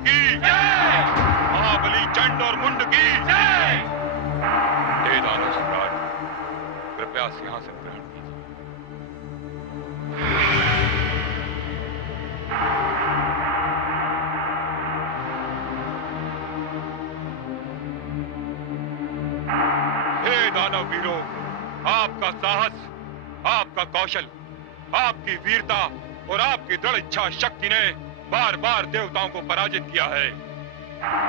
की जय, महाबली चंड और मुंड की जय। हे दानव सम्राट, कृपया सिंहासन ग्रहण कीजिए। हे दानव वीरों, आपका साहस, आपका कौशल, आपकी वीरता और आपकी दृढ़ इच्छा शक्ति ने बार बार देवताओं को पराजित किया है,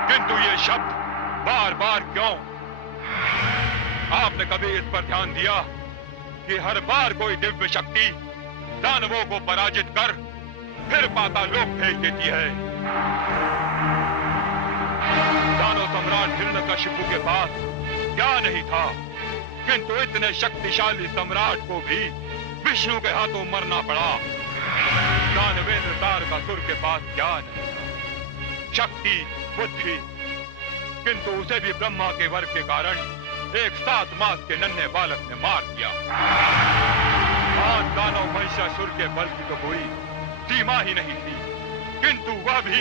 किंतु ये शब्द बार बार क्यों? आपने कभी इस पर ध्यान दिया कि हर बार कोई दिव्य शक्ति दानवों को पराजित कर फिर पातालोक भेज देती है? दानव सम्राट हिरण्यकशिपु के पास क्या नहीं था, किंतु इतने शक्तिशाली सम्राट को भी विष्णु के हाथों मरना पड़ा। दानवेंद्र तारकासुर के पास क्या नहीं था, शक्ति, बुद्धि, किंतु उसे भी ब्रह्मा के वर के कारण एक 7 मास के नन्हे बालक ने मार दिया। आज दानव महिषासुर के बल की तो कोई सीमा ही नहीं थी, किंतु वह भी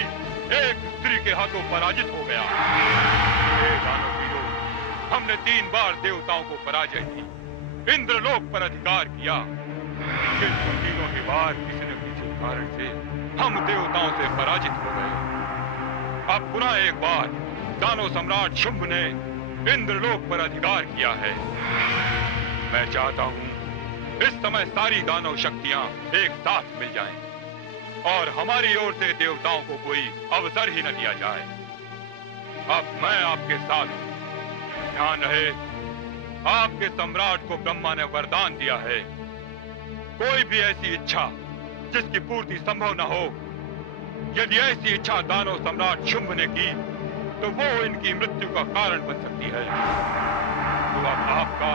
एक स्त्री के हाथों पराजित हो गया। हे दानव वीरों, हमने 3 बार देवताओं को पराजय दी, इंद्रलोक पर अधिकार किया, किंतु तीनों ही बार किसी न किसी कारण से हम देवताओं से पराजित हो गए। अब पुनः एक बार दानव सम्राट शुंभ ने इंद्रलोक पर अधिकार किया है। मैं चाहता हूं इस समय सारी दानव शक्तियां एक साथ मिल जाएं और हमारी ओर से देवताओं को कोई अवसर ही न दिया जाए। अब मैं आपके साथ हूं। ध्यान रहे, आपके सम्राट को ब्रह्मा ने वरदान दिया है, कोई भी ऐसी इच्छा जिसकी पूर्ति संभव न हो, यदि ऐसी इच्छा दानव सम्राट शुंभ ने की तो वो इनकी मृत्यु का कारण बन सकती है। तो अब आपका,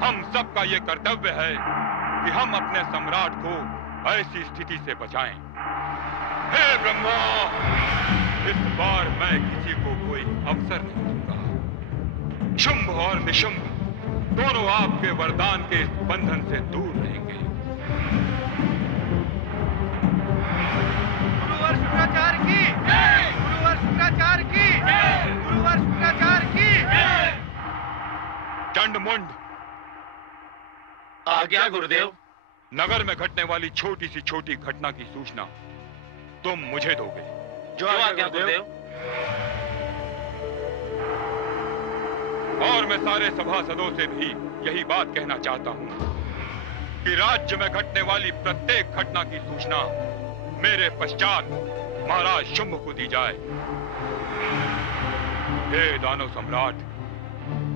हम सबका ये कर्तव्य है कि हम अपने सम्राट को ऐसी स्थिति से बचाएं। हे ब्रह्मा, इस बार मैं किसी को कोई अवसर नहीं दूंगा। शुंभ और निशुंभ दोनों आपके वरदान के इस बंधन से दूर रहेंगे। गुरुवर शुक्राचार्य की जय, गुरुवर शुक्राचार्य की जय, गुरुवर शुक्राचार्य की जय। चंडमुंड, आज्ञा गुरुदेव। नगर में घटने वाली छोटी सी छोटी घटना की सूचना तुम मुझे दोगे। जो आज्ञा गुरुदेव। और मैं सारे सभासदों से भी यही बात कहना चाहता हूं कि राज्य में घटने वाली प्रत्येक घटना की सूचना मेरे पश्चात महाराज शुंभ को दी जाए। हे दानव सम्राट,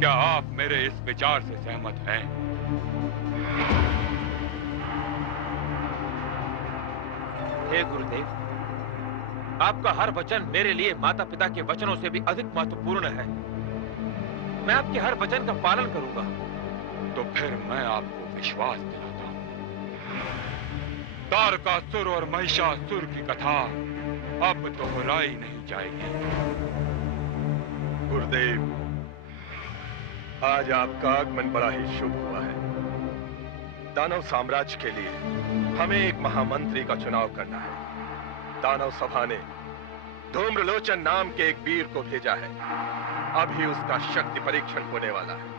क्या आप मेरे इस विचार से सहमत हैं? हे गुरुदेव, आपका हर वचन मेरे लिए माता पिता के वचनों से भी अधिक महत्वपूर्ण है। मैं आपके हर वचन का पालन करूंगा। तो फिर मैं आपको विश्वास दिलाता हूं, तारकासुर और महिषासुर की कथा अब दोहराई नहीं जाएगी। गुरुदेव, आज आपका आगमन बड़ा ही शुभ हुआ है। दानव साम्राज्य के लिए हमें एक महामंत्री का चुनाव करना है। दानव सभा ने धूम्रलोचन नाम के एक वीर को भेजा है। अभी उसका शक्ति परीक्षण होने वाला है।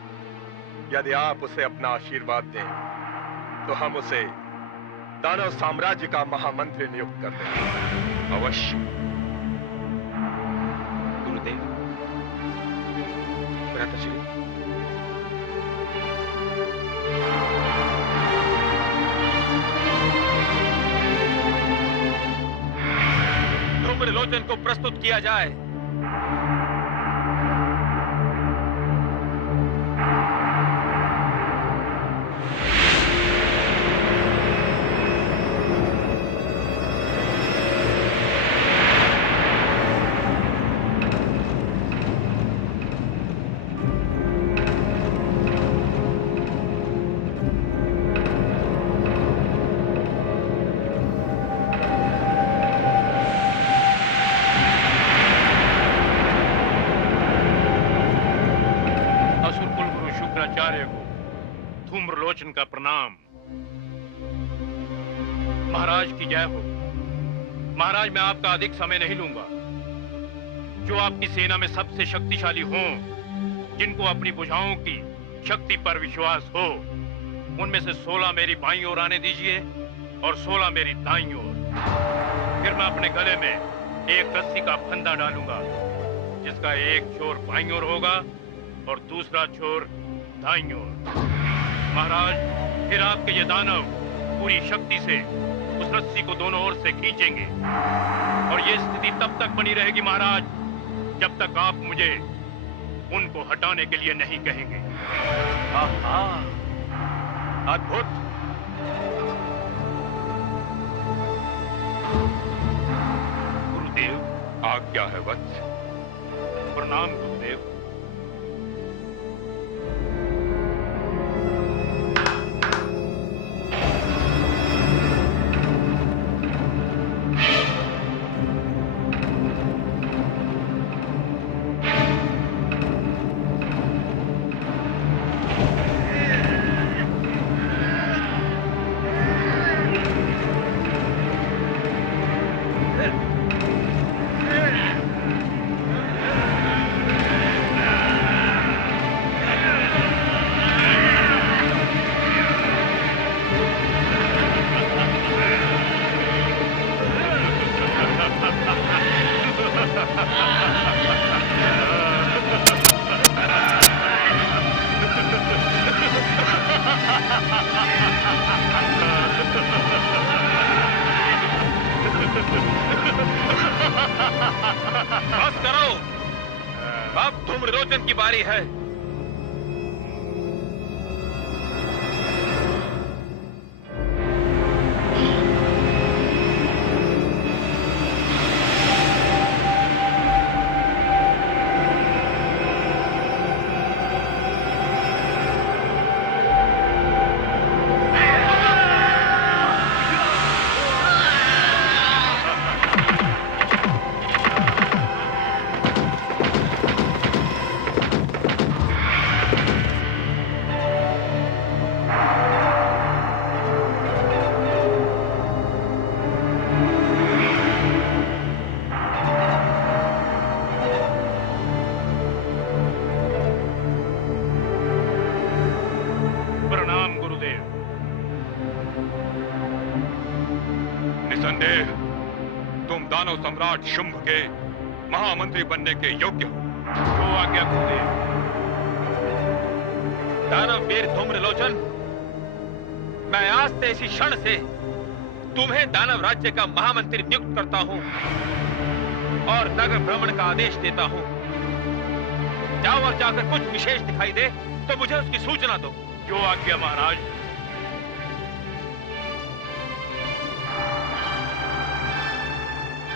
यदि आप उसे अपना आशीर्वाद दें तो हम उसे दानव साम्राज्य का महामंत्री नियुक्त कर देंगे। अवश्य। गुरुदेव, भ्राताश्री, धूम्रलोचन को प्रस्तुत किया जाए। धूम्रलोचन का प्रणाम। महाराज की जय हो। महाराज, मैं आपका अधिक समय नहीं लूंगा। जो आपकी सेना में सबसे शक्तिशाली हों, जिनको अपनी भुजाओं की शक्ति पर विश्वास हो, उनमें से 16 मेरी बाईं ओर आने दीजिए और 16 मेरी दाईं ओर। फिर मैं अपने गले में एक रस्सी का फंदा डालूंगा, जिसका एक छोर बाईं ओर होगा और दूसरा छोर दाईं ओर। महाराज, फिर आपके ये दानव पूरी शक्ति से उस रस्सी को दोनों ओर से खींचेंगे और ये स्थिति तब तक बनी रहेगी महाराज, जब तक आप मुझे उनको हटाने के लिए नहीं कहेंगे। आहा, अद्भुत। गुरुदेव। आज्ञा है वत्स। प्रणाम गुरुदेव। बस करो, अब धूम्रलोचन की बारी है। निसंदेह तुम दानव सम्राट शुंभ के महामंत्री बनने के योग्य हो। जो आज्ञा गुरुदेव। दानव वीर धूम्रलोचन, मैं आज से इसी क्षण से तुम्हें दानव राज्य का महामंत्री नियुक्त करता हूं और नगर भ्रमण का आदेश देता हूं। जाओ और जाकर कुछ विशेष दिखाई दे तो मुझे उसकी सूचना दो। जो आज्ञा महाराज।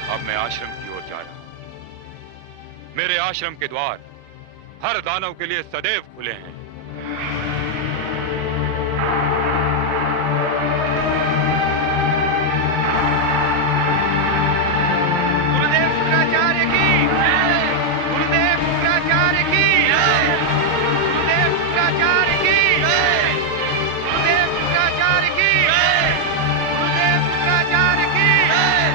अब मैं आश्रम की ओर जा रहा हूं। मेरे आश्रम के द्वार हर दानव के लिए सदैव खुले हैं। गुरुदेव शुक्राचार्य की जय। गुरुदेव शुक्राचार्य की जय। गुरुदेव शुक्राचार्य की जय। गुरुदेव शुक्राचार्य की जय। गुरुदेव शुक्राचार्य की जय।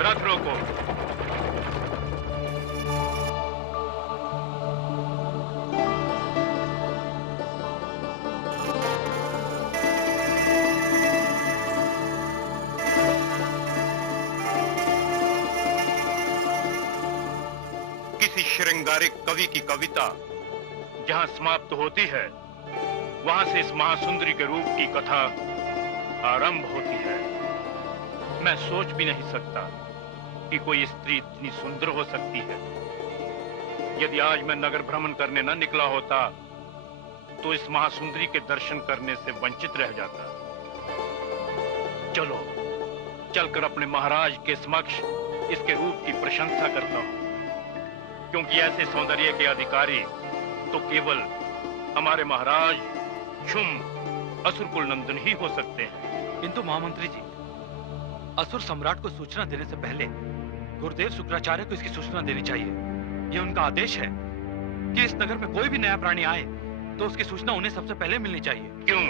रथ रोको। किसी श्रृंगारिक कवि की कविता जहां समाप्त होती है वहां से इस महासुंदरी के रूप की कथा आरंभ होती है। मैं सोच भी नहीं सकता कि कोई स्त्री इतनी सुंदर हो सकती है। यदि आज मैं नगर भ्रमण करने न निकला होता तो इस महासुंदरी के दर्शन करने से वंचित रह जाता। चलो चलकर अपने महाराज के समक्ष इसके रूप की प्रशंसा करता हूं, क्योंकि ऐसे सौंदर्य के अधिकारी तो केवल हमारे महाराज शुंभ असुरकुल नंदन ही हो सकते हैं। किंतु महामंत्री जी, असुर सम्राट को सूचना देने से पहले गुरुदेव शुक्राचार्य को इसकी सूचना देनी चाहिए। यह उनका आदेश है कि इस नगर में कोई भी नया प्राणी आए तो उसकी सूचना उन्हें सबसे पहले मिलनी चाहिए। क्यों?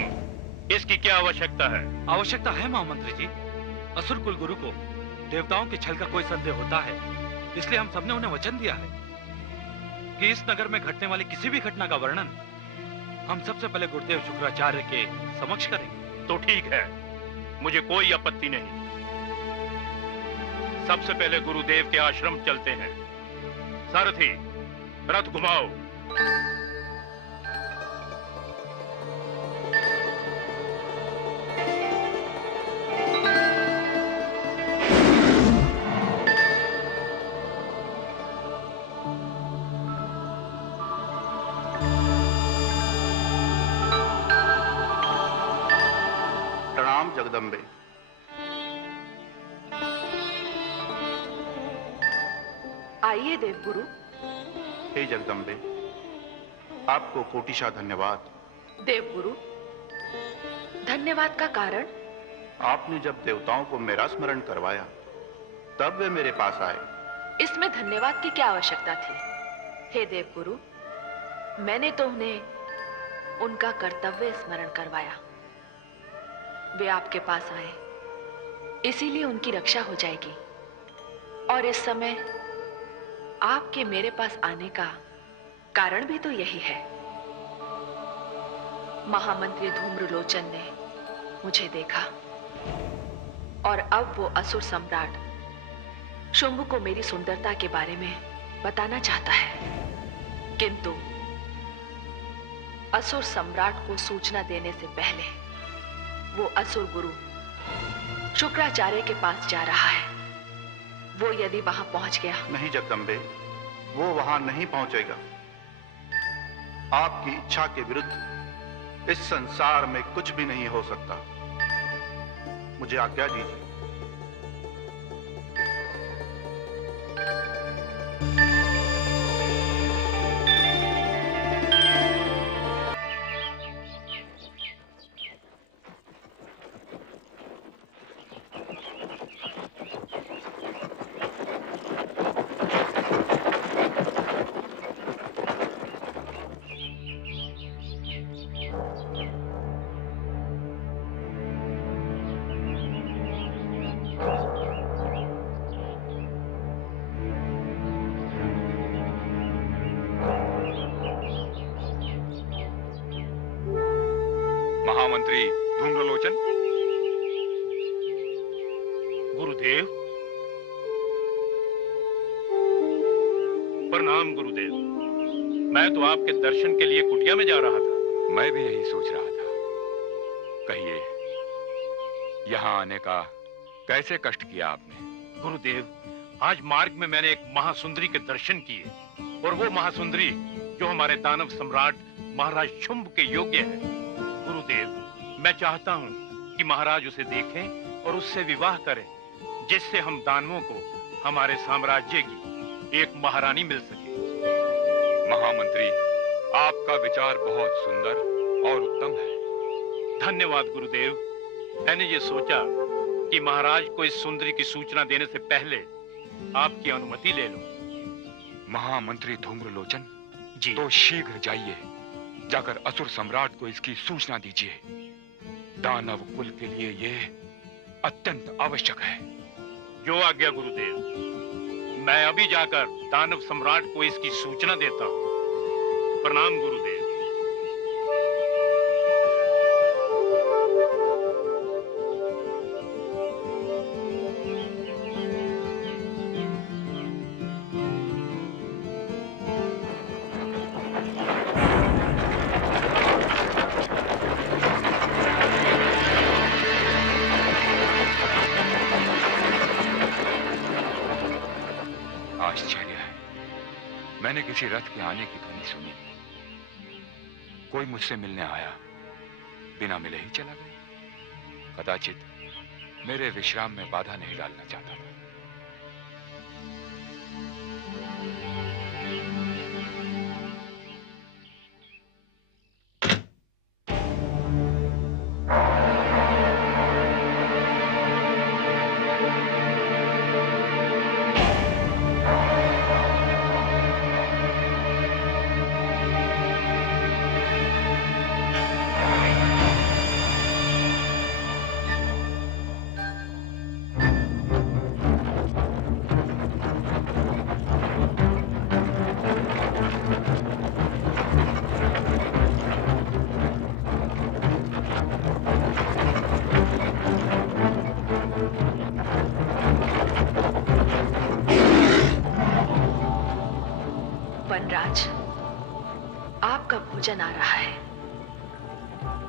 इसकी क्या आवश्यकता है? आवश्यकता है महामंत्री जी। असुर कुल गुरु को देवताओं के छल का कोई संदेह होता है, इसलिए हम सबने उन्हें वचन दिया है कि इस नगर में घटने वाली किसी भी घटना का वर्णन हम सबसे पहले गुरुदेव शुक्राचार्य के समक्ष करेंगे। तो ठीक है, मुझे कोई आपत्ति नहीं। सबसे पहले गुरुदेव के आश्रम चलते हैं। सारथी, रथ घुमाओ। प्रणाम जगदम्बे। आइए देवगुरु। हे जगदम्बे, आपको कोटिशा धन्यवाद। देवगुरु, धन्यवाद का कारण? आपने जब देवताओं को मेरा स्मरण करवाया तब वे मेरे पास आए। इसमें धन्यवाद की क्या आवश्यकता थी? हे देवगुरु, मैंने तो उन्हें उनका कर्तव्य स्मरण करवाया। वे आपके पास आए, इसीलिए उनकी रक्षा हो जाएगी। और इस समय आपके मेरे पास आने का कारण भी तो यही है। महामंत्री धूम्रलोचन ने मुझे देखा और अब वो असुर सम्राट शुंभ को मेरी सुंदरता के बारे में बताना चाहता है, किंतु असुर सम्राट को सूचना देने से पहले वो असुर गुरु शुक्राचार्य के पास जा रहा है। वो यदि वहां पहुंच गया। नहीं जगदम्बे, वो वहां नहीं पहुंचेगा। आपकी इच्छा के विरुद्ध इस संसार में कुछ भी नहीं हो सकता। मुझे आज्ञा दीजिए। महामंत्री धूम्रलोचन। गुरुदेव, प्रणाम गुरुदेव। मैं तो आपके दर्शन के लिए कुटिया में जा रहा था। मैं भी यही सोच रहा था। कहिए, यहाँ आने का कैसे कष्ट किया आपने? गुरुदेव, आज मार्ग में मैंने एक महासुंदरी के दर्शन किए, और वो महासुंदरी जो हमारे दानव सम्राट महाराज शुंभ के योग्य है। गुरुदेव, मैं चाहता हूँ कि महाराज उसे देखें और उससे विवाह करें, जिससे हम दानवों को हमारे साम्राज्य की एक महारानी मिल सके। महामंत्री, आपका विचार बहुत सुंदर और उत्तम है। धन्यवाद गुरुदेव। मैंने ये सोचा कि महाराज को इस सुंदरी की सूचना देने से पहले आपकी अनुमति ले लो। महामंत्री धूम्रलोचन जी। तो शीघ्र जाइए, जाकर असुर सम्राट को इसकी सूचना दीजिए। दानव कुल के लिए यह अत्यंत आवश्यक है। जो आज्ञा गुरुदेव। मैं अभी जाकर दानव सम्राट को इसकी सूचना देता हूँ। प्रणाम गुरुदेव। किसी रथ के आने की ध्वनि सुनी। कोई मुझसे मिलने आया, बिना मिले ही चला गया। कदाचित मेरे विश्राम में बाधा नहीं डालना चाहता था। वनराज, आपका भोजन आ रहा है,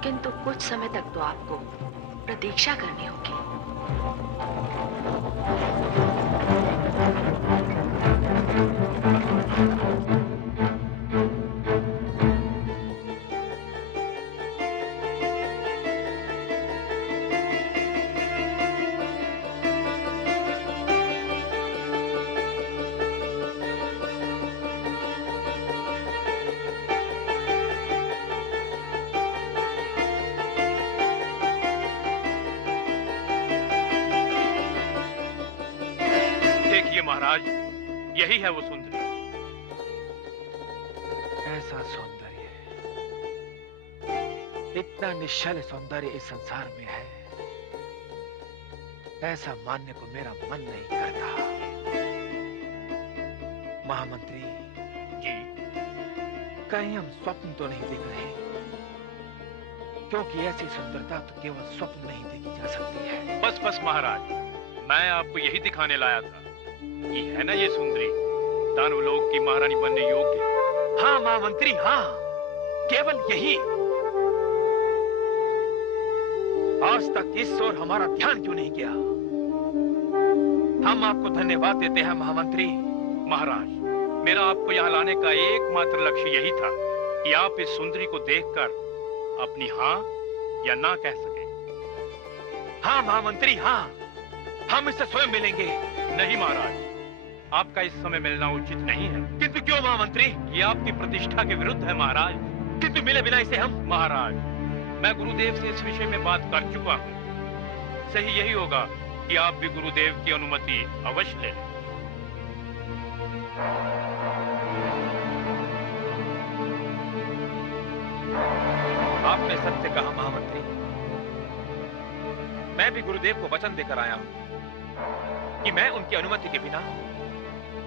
किंतु कुछ समय तक तो आपको प्रतीक्षा करनी होगी। महाराज, यही है वो सुंदरी। ऐसा सौंदर्य, इतना निश्चल सौंदर्य इस संसार में है, ऐसा मानने को मेरा मन नहीं करता। महामंत्री जी, कहीं हम स्वप्न तो नहीं देख रहे? क्योंकि ऐसी सुंदरता तो केवल स्वप्न में ही देखी जा सकती है। बस बस महाराज, मैं आपको यही दिखाने लाया था कि है ना ये सुंदरी दानवलोक की महारानी बनने योग्य। हाँ महामंत्री, हाँ, केवल यही। आज तक इस ओर हमारा ध्यान क्यों नहीं गया? हम आपको धन्यवाद देते हैं महामंत्री। महाराज, मेरा आपको यहाँ लाने का एकमात्र लक्ष्य यही था कि आप इस सुंदरी को देखकर अपनी हाँ या ना कह सके। हाँ महामंत्री, हाँ, हम इससे स्वयं मिलेंगे। नहीं महाराज, आपका इस समय मिलना उचित नहीं है। किंतु क्यों महामंत्री? ये आपकी प्रतिष्ठा के विरुद्ध है महाराज। किंतु मिले बिना इसे हम? महाराज, मैं गुरुदेव से इस विषय में बात कर चुका हूँ। सही यही होगा कि आप भी गुरुदेव की अनुमति अवश्य ले लें। आपने सत्य कहा महामंत्री। मैं भी गुरुदेव को वचन देकर आया हूं कि मैं उनकी अनुमति के बिना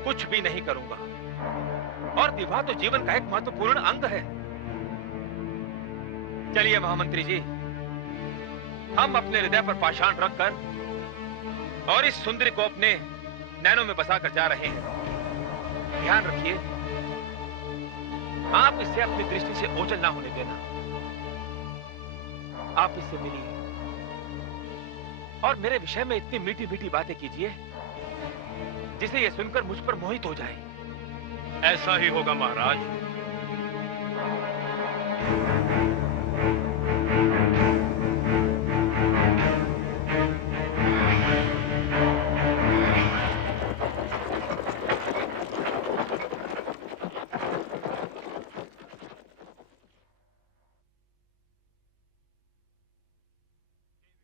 कुछ भी नहीं करूंगा। और विवाह तो जीवन का एक महत्वपूर्ण अंग है। चलिए महामंत्री जी, हम अपने हृदय पर पाषाण रखकर और इस सुंदरी को अपने नैनों में बसाकर जा रहे हैं। ध्यान रखिए, आप इसे अपनी दृष्टि से ओझल ना होने देना। आप इससे मिलिए और मेरे विषय में इतनी मीठी मीठी बातें कीजिए जिसे यह सुनकर मुझ पर मोहित हो जाए। ऐसा ही होगा महाराज।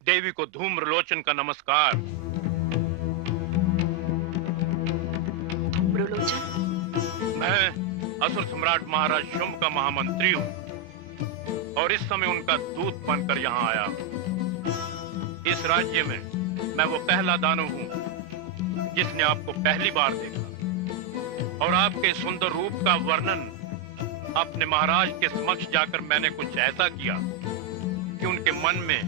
देवी को धूम्रलोचन का नमस्कार। धूम्रलोचन? मैं असुर सम्राट महाराज शुंभ का महामंत्री हूँ और इस समय उनका दूत बनकर यहाँ आया। इस राज्य में मैं वो पहला दानव हूँ जिसने आपको पहली बार देखा और आपके सुंदर रूप का वर्णन अपने महाराज के समक्ष जाकर मैंने कुछ ऐसा किया कि उनके मन में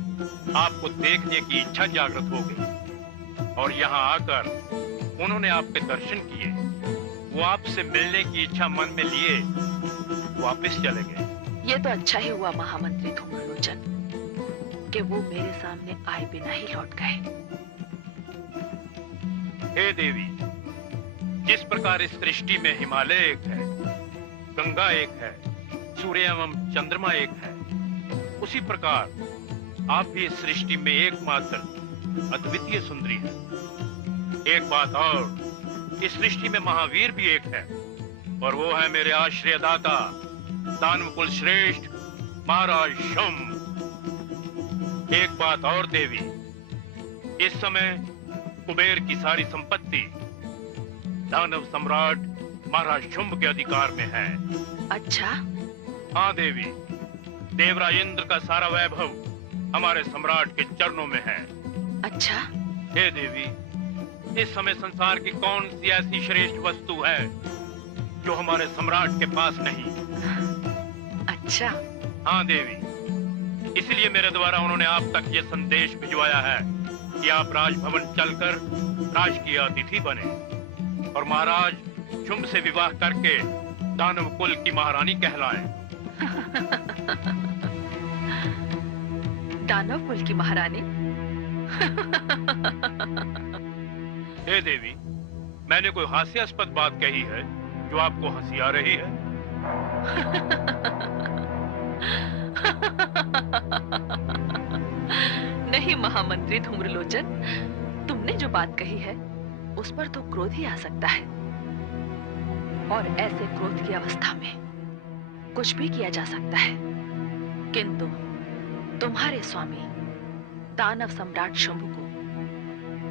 आपको देखने की इच्छा जागृत हो गई और यहाँ आकर उन्होंने आपके दर्शन किए। वो आपसे मिलने की इच्छा मन में लिए वापस चले गए। ये तो अच्छा ही हुआ महामंत्री धूम्रलोचन कि वो मेरे सामने आए बिना ही लौट गए। हे देवी, जिस प्रकार इस सृष्टि में हिमालय एक है, गंगा एक है, सूर्य एवं चंद्रमा एक है, उसी प्रकार आप भी इस सृष्टि में एकमात्र अद्वितीय सुंदरी है। एक बात और, इस सृष्टि में महावीर भी एक है, और वो है मेरे आश्रयदाता दानव कुल श्रेष्ठ महाराज शुंभ। एक बात और देवी, इस समय कुबेर की सारी संपत्ति दानव सम्राट महाराज शुंभ के अधिकार में है। अच्छा? हाँ देवी, देवराज इंद्र का सारा वैभव हमारे सम्राट के चरणों में है। अच्छा? हे देवी, इस समय संसार की कौन सी ऐसी श्रेष्ठ वस्तु है जो हमारे सम्राट के पास नहीं? अच्छा? हाँ देवी, इसलिए मेरे द्वारा उन्होंने आप तक ये संदेश भिजवाया है कि आप राजभवन चलकर राजकीय अतिथि बने और महाराज शुंभ से विवाह करके दानव कुल की महारानी कहलाएं। दानव कुल की महारानी? हे देवी, मैंने कोई हास्यास्पद बात कही है जो आपको हंसी आ रही है? नहीं महामंत्री धूम्रलोचन, तुमने जो बात कही है उस पर तो क्रोध ही आ सकता है, और ऐसे क्रोध की अवस्था में कुछ भी किया जा सकता है। किंतु तुम्हारे स्वामी दानव सम्राट शुंभ को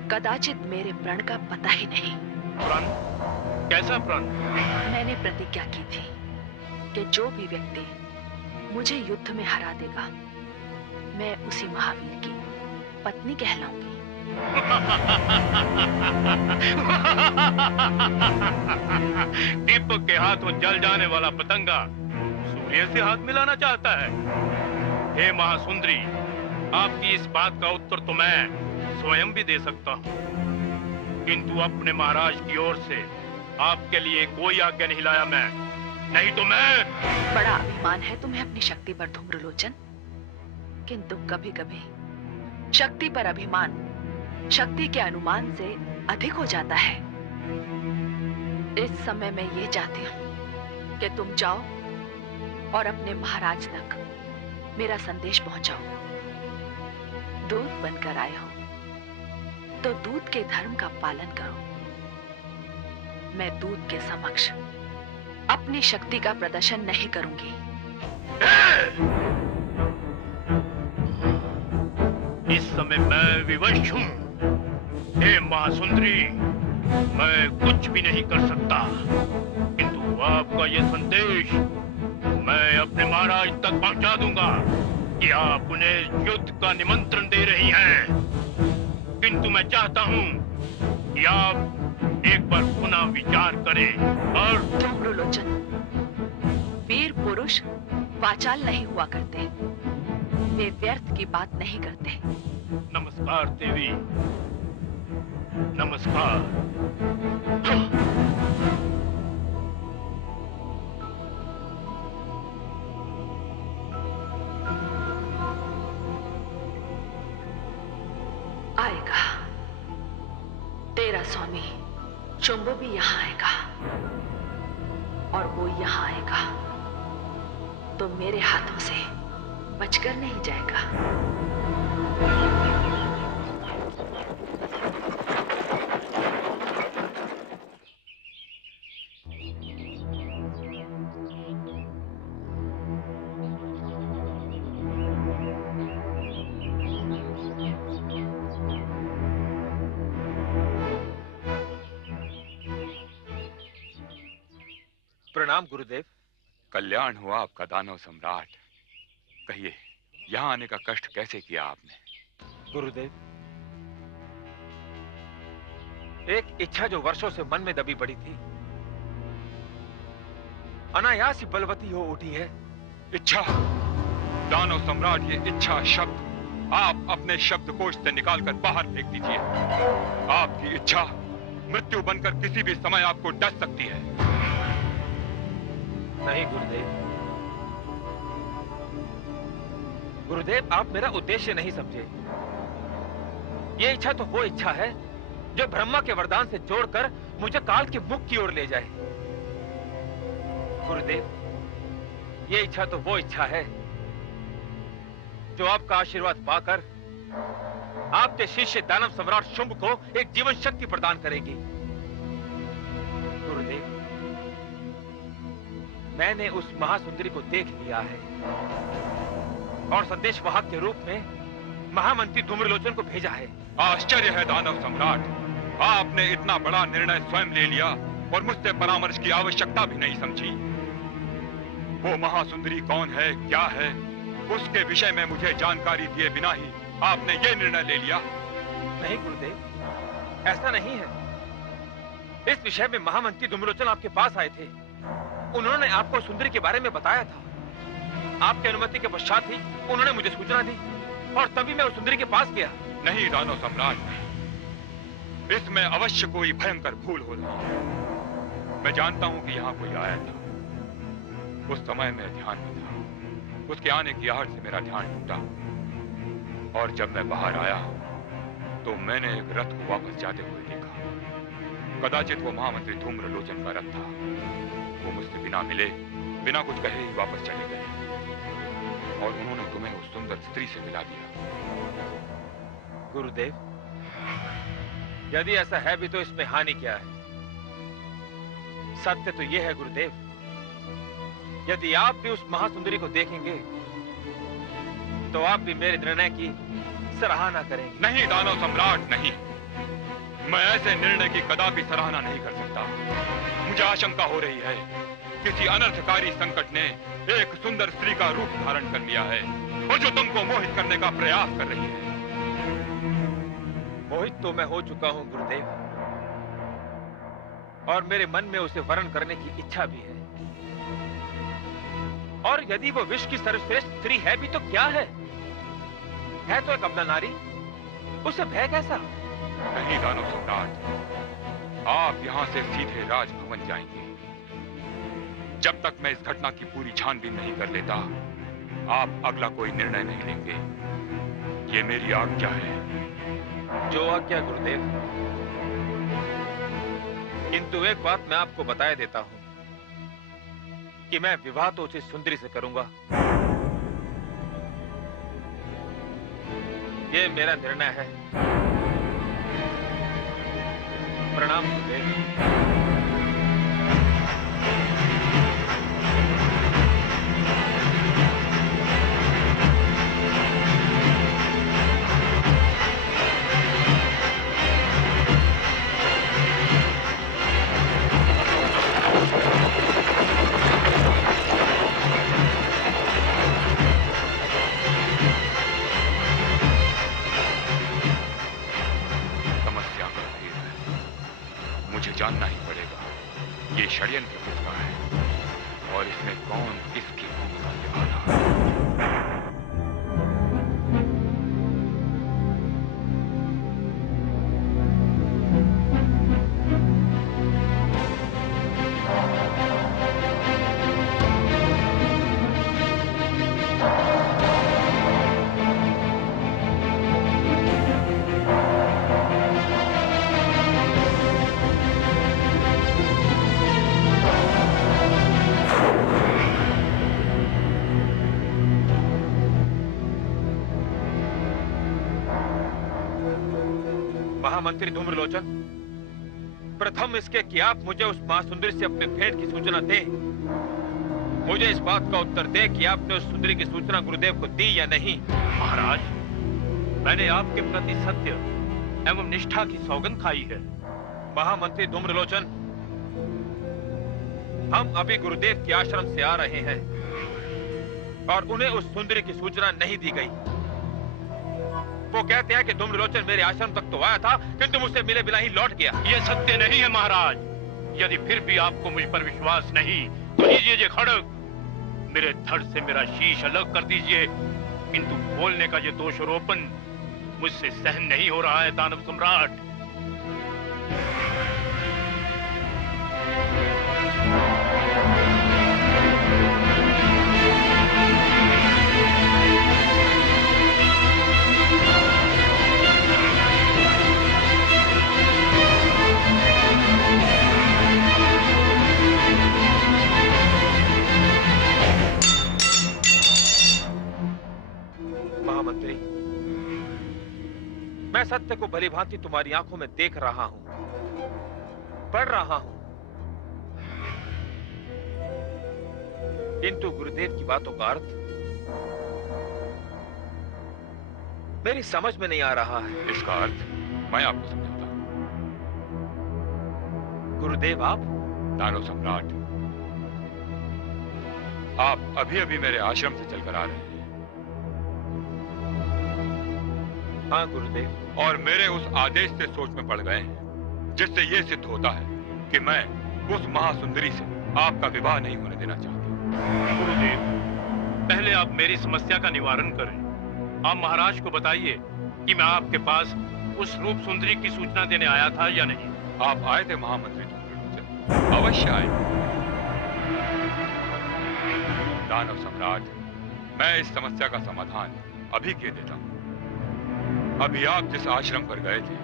कदाचित मेरे प्रण का पता ही नहीं। प्रण? कैसा प्रण? मैंने प्रतिज्ञा की थी कि जो भी व्यक्ति मुझे युद्ध में हरा देगा, मैं उसी महावीर की पत्नी कहलाऊंगी। दीपक के हाथों जल जाने वाला पतंगा सूर्य से हाथ मिलाना चाहता है। हे महासुंदरी, आपकी इस बात का उत्तर तो मैं स्वयं भी दे सकता हूँ, किंतु अपने महाराज की ओर से आपके लिए कोई आज्ञा नहीं लाया मैं, नहीं तो मैं। बड़ा अभिमान है तुम्हें अपनी शक्ति पर धूम्रलोचन, किंतु कभी कभी शक्ति पर अभिमान शक्ति के अनुमान से अधिक हो जाता है। इस समय मैं ये चाहती हूँ कि तुम जाओ और अपने महाराज तक मेरा संदेश पहुंचाओ। दूत बनकर आए हो तो दूत के धर्म का पालन करो। मैं दूत के समक्ष अपनी शक्ति का प्रदर्शन नहीं करूंगी। इस समय मैं विवश हूँ। हे महासुंदरी, मैं कुछ भी नहीं कर सकता, किंतु आपका ये संदेश मैं अपने महाराज तक पहुंचा दूंगा कि आप उन्हें युद्ध का निमंत्रण दे रही हैं। किंतु मैं चाहता हूँ कि आप एक बार पुनः विचार करें और धूम्रलोचन, वीर पुरुष वाचाल नहीं हुआ करते, वे व्यर्थ की बात नहीं करते। नमस्कार देवी, नमस्कार। आएगा तेरा स्वामी शुंभ भी यहाँ आएगा, और वो यहाँ आएगा तो मेरे हाथों से बचकर नहीं जाएगा। प्रणाम गुरुदेव। कल्याण हुआ आपका दानव सम्राट। कहिए, यहाँ आने का कष्ट कैसे किया आपने? गुरुदेव, एक इच्छा जो वर्षों से मन में दबी पड़ी थी, अनायास ही बलवती हो उठी है। इच्छा? दानव सम्राट, ये इच्छा शब्द आप अपने शब्दकोश से निकालकर बाहर फेंक दीजिए। आपकी इच्छा मृत्यु बनकर किसी भी समय आपको डस सकती है। नहीं गुरुदेव, गुरुदेव आप मेरा उद्देश्य नहीं समझे। ये इच्छा तो वो इच्छा है जो ब्रह्मा के वरदान से जोड़कर मुझे काल के मुख की ओर ले जाए। गुरुदेव, ये इच्छा तो वो इच्छा है जो आपका आशीर्वाद पाकर आपके शिष्य दानव सम्राट शुंभ को एक जीवन शक्ति प्रदान करेगी। गुरुदेव, मैंने उस महासुंदरी को देख लिया है और संदेश वाहक के रूप में महामंत्री धूम्रलोचन को भेजा है। आश्चर्य है दानव सम्राट, आपने इतना बड़ा निर्णय स्वयं ले लिया और मुझसे परामर्श की आवश्यकता भी नहीं समझी। वो महासुंदरी कौन है, क्या है, उसके विषय में मुझे जानकारी दिए बिना ही आपने ये निर्णय ले लिया? नहीं गुरुदेव, ऐसा नहीं है। इस विषय में महामंत्री धूम्रलोचन आपके पास आए थे। उन्होंने आपको सुंदरी के बारे में बताया था। आपकी अनुमति के पश्चात ही उन्होंने मुझे सूचना दी और तभी मैं उस सुंदरी के पास गया। नहीं दानव सम्राट, इसमें अवश्य कोई भयंकर भूल हो रही है। मैं जानता हूं कि यहाँ कोई आया था। उस समय मैं ध्यान में था। उसके आने की आहट से मेरा ध्यान टूटा और जब मैं बाहर आया तो मैंने एक रथ को वापस जाते हुए देखा। कदाचित वो महामंत्री धूम्रलोचन का रथ था। वो मुझसे बिना मिले, बिना कुछ कहे ही वापस चले गए और उन्होंने तुम्हें उस सुंदर स्त्री से मिला दिया। गुरुदेव, यदि ऐसा है भी तो इसमें हानि क्या है? सत्य तो यह है गुरुदेव, यदि आप भी उस महासुंदरी को देखेंगे तो आप भी मेरे निर्णय की सराहना करेंगे। नहीं दानव सम्राट, नहीं। मैं ऐसे निर्णय की कदापि सराहना नहीं कर सकता। मुझे आशंका हो रही है किसी अनर्थकारी संकट ने एक सुंदर स्त्री का रूप धारण कर लिया है और जो तुमको मोहित करने का प्रयास कर रही है। मोहित तो मैं हो चुका हूं गुरुदेव, और मेरे मन में उसे वर्ण करने की इच्छा भी है। और यदि वो विश्व की सर्वश्रेष्ठ स्त्री है भी तो क्या है तो एक अबला नारी, उसे भय कैसा? नहीं दानव सम्राट, आप यहां से सीधे राजभवन जाएंगे। जब तक मैं इस घटना की पूरी छानबीन नहीं कर लेता, आप अगला कोई निर्णय नहीं लेंगे। ये मेरी आज्ञा है। जो आज्ञा गुरुदेव। किंतु एक बात मैं आपको बताए देता हूं कि मैं विवाह तो उसे सुंदरी से करूंगा। ये मेरा निर्णय है। प्रणाम गुरुदेव। जानना ही पड़ेगा ये षड्यंत्र किसका है और इसमें कौन किसकी भूमिका निभा रहा है। महामंत्री धूम्रलोचन, प्रथम इसके कि आप मुझे उस महासुंदरी से अपने भेंट की सूचना दें। मुझे इस बात का उत्तर दे कि आपने उस सुंदरी की सूचना गुरुदेव को दी या नहीं। महाराज, मैंने आपके प्रति सत्य एवं निष्ठा की सौगंध खाई है। महामंत्री धूम्रलोचन, हम अभी गुरुदेव के आश्रम से आ रहे हैं और उन्हें उस सुंदरी की सूचना नहीं दी गई। वो कहते हैं कि धूम्रलोचन मेरे आश्रम तक तो आया था किंतु मुझसे मिले बिना ही लौट गया। ये सत्य नहीं है महाराज। यदि फिर भी आपको मुझ पर विश्वास नहीं तो लीजिए ये खड्ग, मेरे धड़ से मेरा शीश अलग कर दीजिए। किंतु बोलने का ये दोषारोपण मुझसे सहन नहीं हो रहा है दानव सम्राट। महामंत्री, मैं सत्य को भली भांति तुम्हारी आंखों में देख रहा हूं, पढ़ रहा हूं, किंतु गुरुदेव की बातों का अर्थ मेरी समझ में नहीं आ रहा है। इसका अर्थ मैं आपको समझाता हूं। गुरुदेव, आप दानव सम्राट, आप अभी अभी मेरे आश्रम से चलकर आ रहे हैं। हाँ गुरुदेव। और मेरे उस आदेश से सोच में पड़ गए हैं, जिससे यह सिद्ध होता है कि मैं उस महासुंदरी से आपका विवाह नहीं होने देना चाहता। गुरुदेव, पहले आप मेरी समस्या का निवारण करें। आप महाराज को बताइए कि मैं आपके पास उस रूप सुंदरी की सूचना देने आया था या नहीं। आप आए थे महामंत्री धूम्रलोचन, अवश्य आए। दानव सम्राट, मैं इस समस्या का समाधान अभी किए देता हूं। अभी आप जिस आश्रम पर गए थे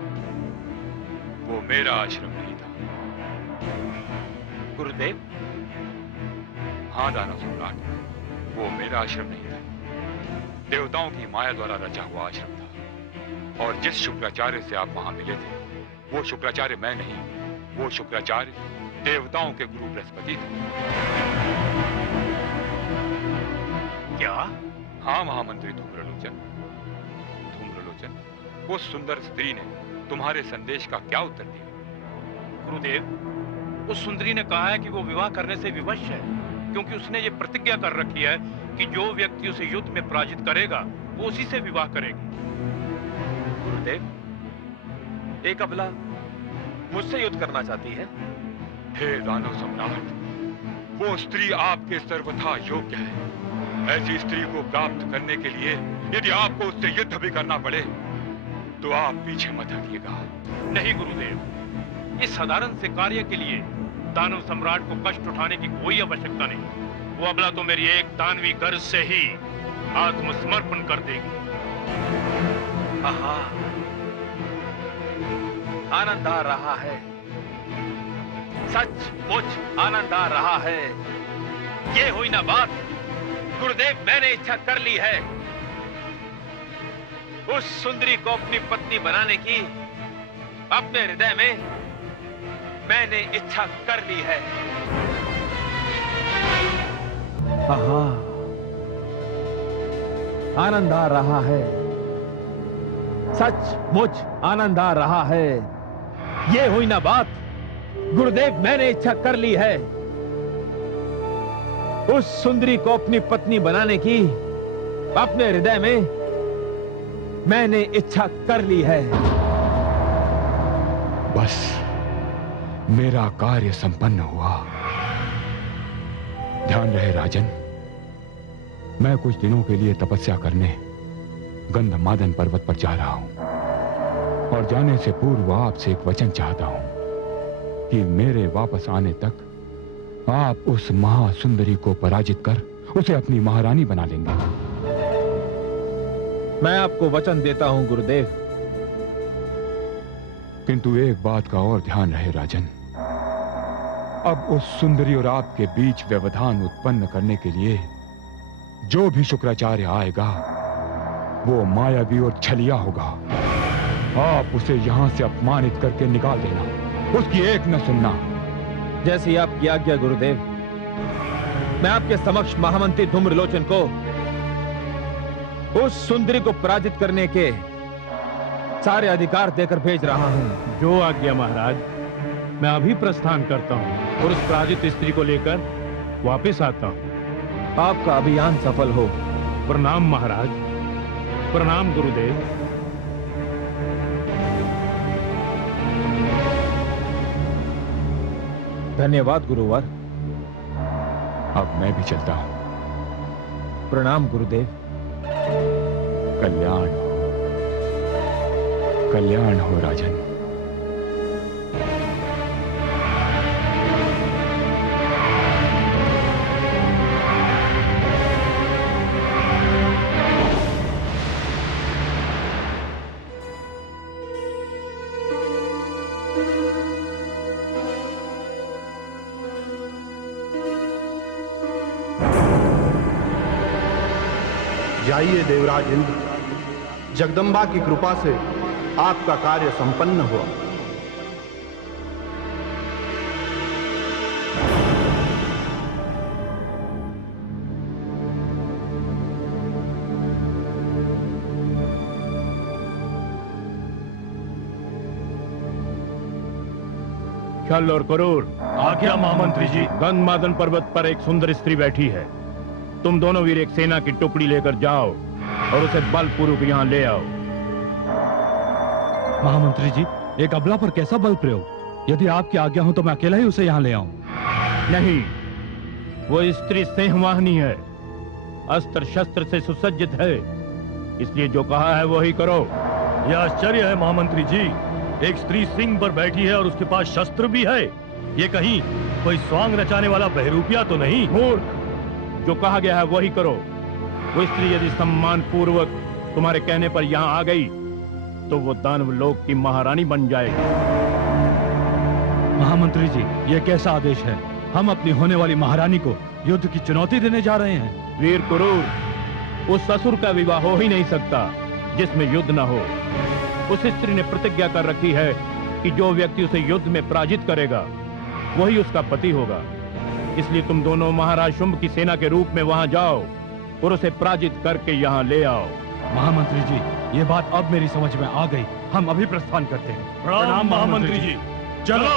वो मेरा आश्रम नहीं था। गुरुदेव? हाँ दानव सम्राट, वो मेरा आश्रम नहीं था, देवताओं की माया द्वारा रचा हुआ आश्रम था। और जिस शुक्राचार्य से आप वहां मिले थे वो शुक्राचार्य मैं नहीं, वो शुक्राचार्य देवताओं के गुरु बृहस्पति थे। क्या? हाँ महामंत्री धूम्रलोचन। धूम्रलोचन, उस सुंदर स्त्री ने तुम्हारे संदेश का क्या उत्तर दिया? गुरुदेव, उस सुंदरी ने कहा है कि वो विवाह करने से विवश है, क्योंकि उसने ये प्रतिज्ञा कर रखी है कि जो व्यक्ति उसे युद्ध में पराजित करेगा वो उसी से विवाह करेगी। गुरुदेव, एक अबला मुझसे युद्ध करना चाहती है। हे दानव सम्राट, वो स्त्री आपके सर्वथा योग्य है। ऐसी स्त्री को प्राप्त करने के लिए यदि आपको उससे युद्ध भी करना पड़े तो आप पीछे मत हटिएगा। नहीं गुरुदेव, इस साधारण से कार्य के लिए दानव सम्राट को कष्ट उठाने की कोई आवश्यकता नहीं। वो अबला तो मेरी एक दानवी गर्ज से ही आत्मसमर्पण कर देगी। आहा, आनंद आ रहा है, सचमुच आनंद आ रहा है। ये हुई ना बात, गुरुदेव, मैंने इच्छा कर ली है उस सुंदरी को अपनी पत्नी बनाने की। अपने हृदय में मैंने इच्छा कर ली है। आहा, आनंद आ रहा है, सचमुच आनंद आ रहा है। ये हुई ना बात, गुरुदेव, मैंने इच्छा कर ली है उस सुंदरी को अपनी पत्नी बनाने की। अपने हृदय में मैंने इच्छा कर ली है। बस मेरा कार्य संपन्न हुआ। ध्यान रहे राजन, मैं कुछ दिनों के लिए तपस्या करने गंधमादन पर्वत पर जा रहा हूं और जाने से पूर्व आपसे एक वचन चाहता हूं कि मेरे वापस आने तक आप उस महासुंदरी को पराजित कर उसे अपनी महारानी बना लेंगे। मैं आपको वचन देता हूं गुरुदेव। किंतु एक बात का और ध्यान रहे राजन, अब उस सुंदरी और आपके बीच व्यवधान उत्पन्न करने के लिए जो भी शुक्राचार्य आएगा वो मायावी और छलिया होगा। आप उसे यहां से अपमानित करके निकाल देना, उसकी एक न सुनना। जैसी आपकी आज्ञा गुरुदेव। मैं आपके समक्ष महामंत्री धूम्रलोचन को उस सुंदरी को पराजित करने के सारे अधिकार देकर भेज रहा हूं। जो आज्ञा महाराज। मैं अभी प्रस्थान करता हूं और उस पराजित स्त्री को लेकर वापस आता हूं। आपका अभियान सफल हो। प्रणाम महाराज। प्रणाम गुरुदेव। धन्यवाद गुरुवर। अब मैं भी चलता हूं। प्रणाम गुरुदेव। कल्याण हो, कल्याण हो राजन। जाइए देवराज इंद्र, जगदम्बा की कृपा से आपका कार्य संपन्न हुआ। छल और करूर। आज्ञा महामंत्री जी। गंधमादन पर्वत पर एक सुंदर स्त्री बैठी है। तुम दोनों वीर एक सेना की टुकड़ी लेकर जाओ और उसे बलपूर्वक यहाँ ले आओ। महामंत्री जी, एक अबला पर कैसा बल प्रयोग? यदि आपकी आज्ञा हो तो मैं अकेला ही उसे यहाँ ले आऊं। नहीं, वो स्त्री सिंहवाहिनी है, अस्त्र शस्त्र से सुसज्जित है, इसलिए जो कहा है वही करो। यह आश्चर्य है महामंत्री जी, एक स्त्री सिंह पर बैठी है और उसके पास शस्त्र भी है। ये कहीं कोई स्वांग रचाने वाला बहरूपिया तो नहीं? मूर्ख, जो कहा गया है वही करो। वो स्त्री यदि सम्मान पूर्वक तुम्हारे कहने पर यहाँ आ गई तो वो दानव लोक की महारानी बन जाएगी। महामंत्री जी, ये कैसा आदेश है? हम अपनी होने वाली महारानी को युद्ध की चुनौती देने जा रहे हैं। वीर कुरूर, उस ससुर का विवाह हो ही नहीं सकता जिसमें युद्ध न हो। उस स्त्री ने प्रतिज्ञा कर रखी है कि जो व्यक्ति उसे युद्ध में पराजित करेगा वही उसका पति होगा। इसलिए तुम दोनों महाराज शुंभ की सेना के रूप में वहां जाओ और उसे पराजित करके यहाँ ले आओ। महामंत्री जी, ये बात अब मेरी समझ में आ गई। हम अभी प्रस्थान करते हैं। प्रणाम महामंत्री जी। चलो।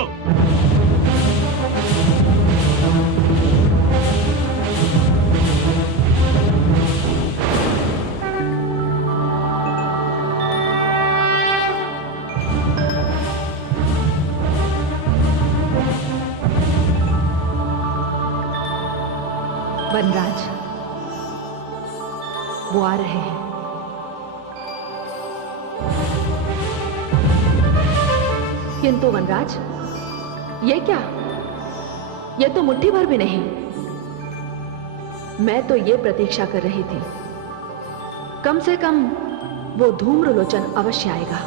वनराज, वो आ रहे हैं। किंतु वनराज, ये क्या? ये तो मुट्ठी भर भी नहीं। मैं तो ये प्रतीक्षा कर रही थी, कम से कम वो धूम्रलोचन अवश्य आएगा,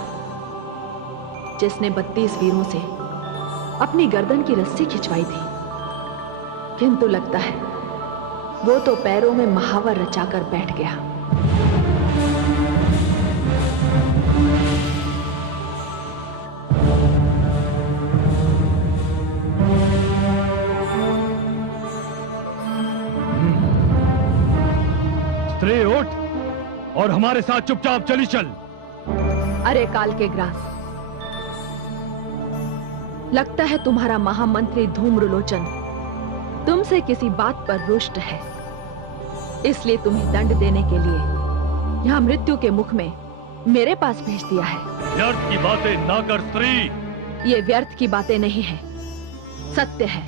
जिसने 32 वीरों से अपनी गर्दन की रस्सी खिंचवाई थी। किंतु लगता है वो तो पैरों में महावर रचाकर बैठ गया। स्त्री, उठ और हमारे साथ चुपचाप चली चल। अरे काल के ग्रास, लगता है तुम्हारा महामंत्री धूम्रलोचन तुमसे किसी बात पर रुष्ट है, इसलिए तुम्हें दंड देने के लिए यहाँ मृत्यु के मुख में मेरे पास भेज दिया है। व्यर्थ की बातें ना कर स्त्री। ये व्यर्थ की बातें नहीं है, सत्य है।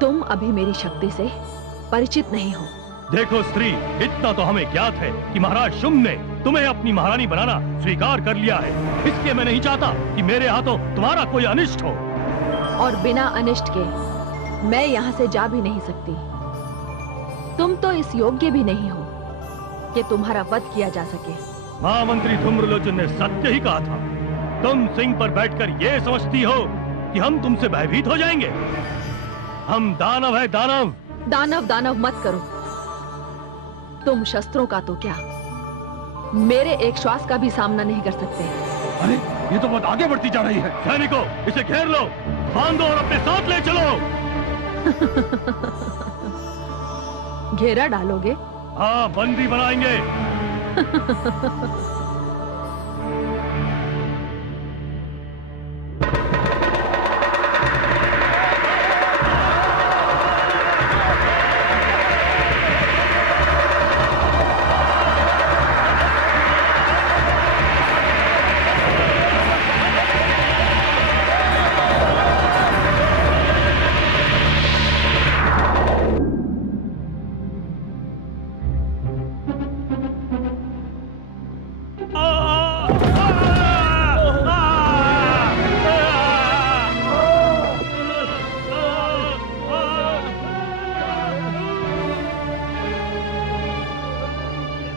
तुम अभी मेरी शक्ति से परिचित नहीं हो। देखो स्त्री, इतना तो हमें ज्ञात है कि महाराज शुंभ ने तुम्हें अपनी महारानी बनाना स्वीकार कर लिया है। इसलिए मैं नहीं चाहता कि मेरे हाथों तुम्हारा कोई अनिष्ट हो। और बिना अनिष्ट के मैं यहाँ से जा भी नहीं सकती। तुम तो इस योग्य भी नहीं हो कि तुम्हारा वध किया जा सके। महामंत्री धूम्रलोचन ने सत्य ही कहा था। तुम सिंह पर बैठकर ये समझती हो कि हम तुमसे भयभीत हो जाएंगे? हम दानव है, दानव। दानव दानव मत करो। तुम शस्त्रों का तो क्या, मेरे एक श्वास का भी सामना नहीं कर सकते। अरे ये तो बहुत आगे बढ़ती जा रही है। सैनिकों, इसे घेर लो, बांधो और अपने साथ ले चलो। घेरा डालोगे? हाँ, बंदी बनाएंगे।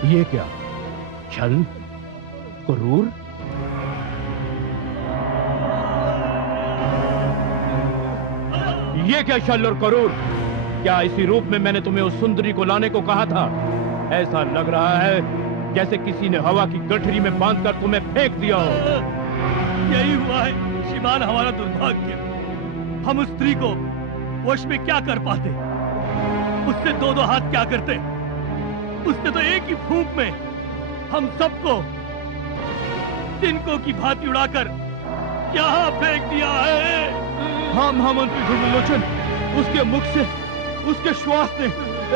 ये क्या? छल, क्रूर? ये क्या छल और क्रूर? क्या इसी रूप में मैंने तुम्हें उस सुंदरी को लाने को कहा था? ऐसा लग रहा है जैसे किसी ने हवा की गठरी में बांधकर तुम्हें फेंक दिया हो। यही हुआ है श्रीमान, हमारा दुर्भाग्य। हम उस स्त्री को वश में क्या कर पाते, उससे दो दो हाथ क्या करते। उसने तो एक ही फूंक में हम सबको तिनकों की भांति उड़ाकर यहाँ फेंक दिया है। हाँ महामंत्री धूम्रलोचन, उसके मुख से, उसके श्वास ने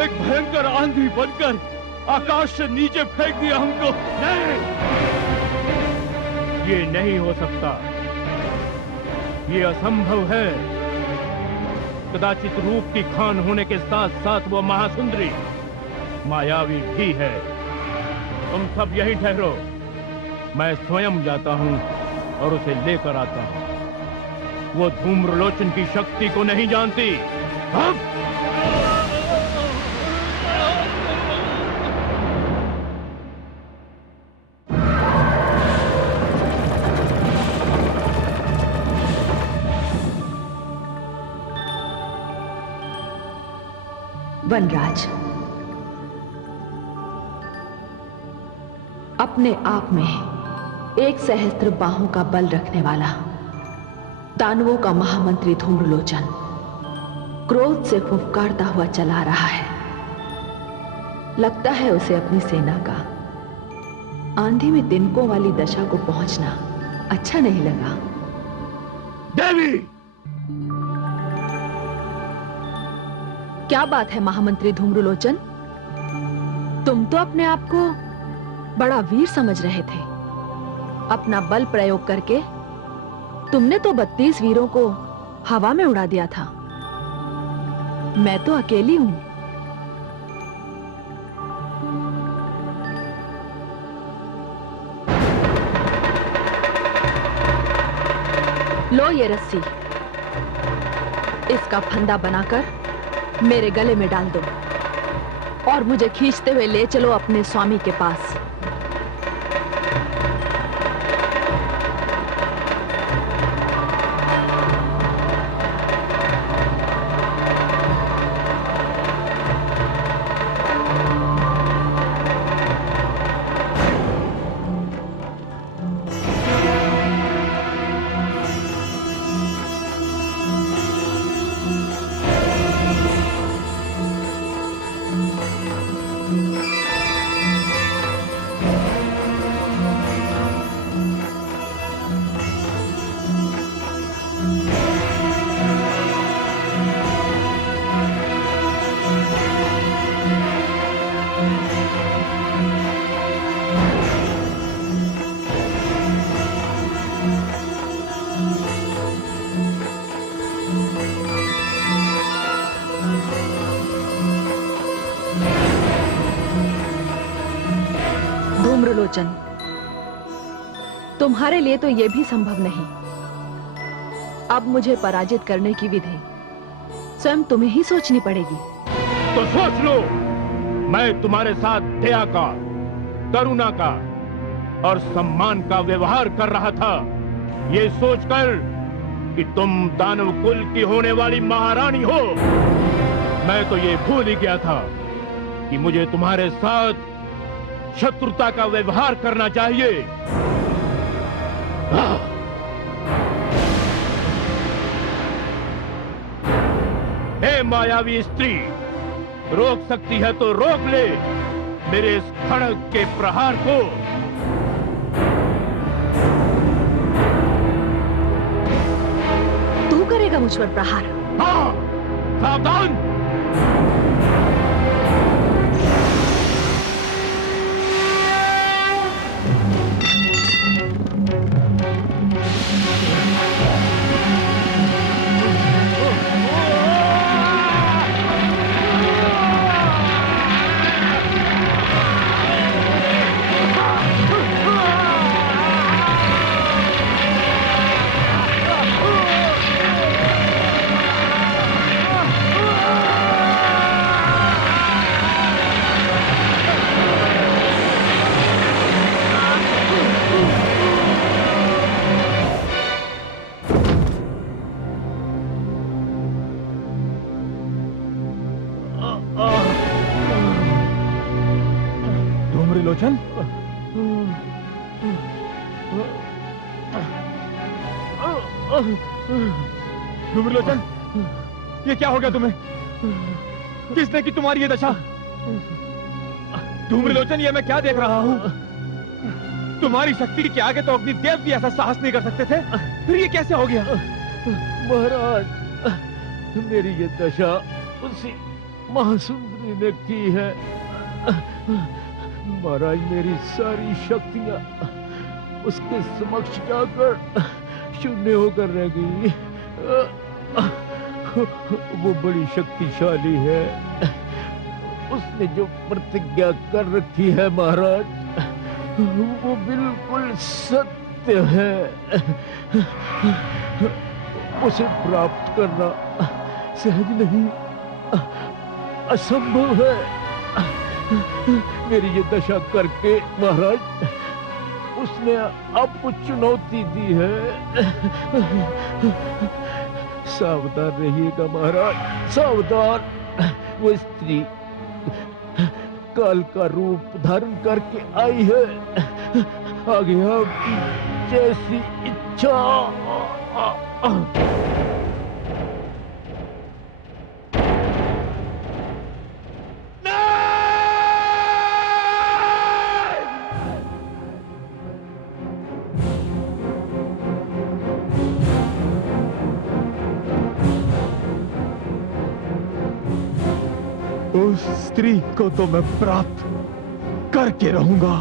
एक भयंकर आंधी बनकर आकाश से नीचे फेंक दिया हमको। नहीं, ये नहीं हो सकता, ये असंभव है। कदाचित रूप की खान होने के साथ साथ वो महासुंदरी मायावी भी है। तुम सब यहीं ठहरो, मैं स्वयं जाता हूं और उसे लेकर आता हूं। वो धूम्रलोचन की शक्ति को नहीं जानती। अब वनराज, अपने आप में एक सहस्त्र बाहों का बल रखने वाला दानवों का महामंत्री धूम्रलोचन क्रोध से फुफकारता हुआ चला रहा है। लगता है उसे अपनी सेना का आंधी में तिनकों वाली दशा को पहुंचना अच्छा नहीं लगा। देवी! क्या बात है महामंत्री धूम्रलोचन, तुम तो अपने आप को बड़ा वीर समझ रहे थे। अपना बल प्रयोग करके तुमने तो 32 वीरों को हवा में उड़ा दिया था। मैं तो अकेली हूं। लो ये रस्सी, इसका फंदा बनाकर मेरे गले में डाल दो और मुझे खींचते हुए ले चलो अपने स्वामी के पास। धूम्रलोचन, तुम्हारे लिए तो यह भी संभव नहीं। अब मुझे पराजित करने की विधि स्वयं तुम्हें ही सोचनी पड़ेगी। तो सोच लो, मैं तुम्हारे साथ दया का, करुणा का और सम्मान का व्यवहार कर रहा था, ये सोचकर कि तुम दानव कुल की होने वाली महारानी हो। मैं तो ये भूल ही गया था कि मुझे तुम्हारे साथ शत्रुता का व्यवहार करना चाहिए। हे मायावी स्त्री, रोक सकती है तो रोक ले मेरे इस खड़ग के प्रहार को। तू करेगा मुझ पर प्रहार? हाँ, सावधान! धूम्रलोचन, ये क्या हो गया तुम्हें? किसने की तुम्हारी ये दशा? धूम्रलोचन, ये मैं क्या देख रहा हूँ? तुम्हारी शक्ति के आगे तो अग्निदेव भी ऐसा साहस नहीं कर सकते थे, फिर ये कैसे हो गया? महाराज, मेरी ये दशा उसी महासुंदरी ने की है। महाराज, मेरी सारी शक्तियां उसके समक्ष जाकर शून्य होकर रह गई। वो बड़ी शक्तिशाली है। उसने जो प्रतिज्ञा कर रखी है महाराज, वो बिल्कुल सत्य है। उसे प्राप्त करना सहज नहीं, असंभव है। मेरी ये दशा करके महाराज, उसने आपको चुनौती दी है। सावधान रहिएगा महाराज, सावधान। वो स्त्री काल का रूप धारण करके आई है। आगे आपकी जैसी इच्छा। उस स्त्री को तो मैं प्राप्त करके रहूंगा।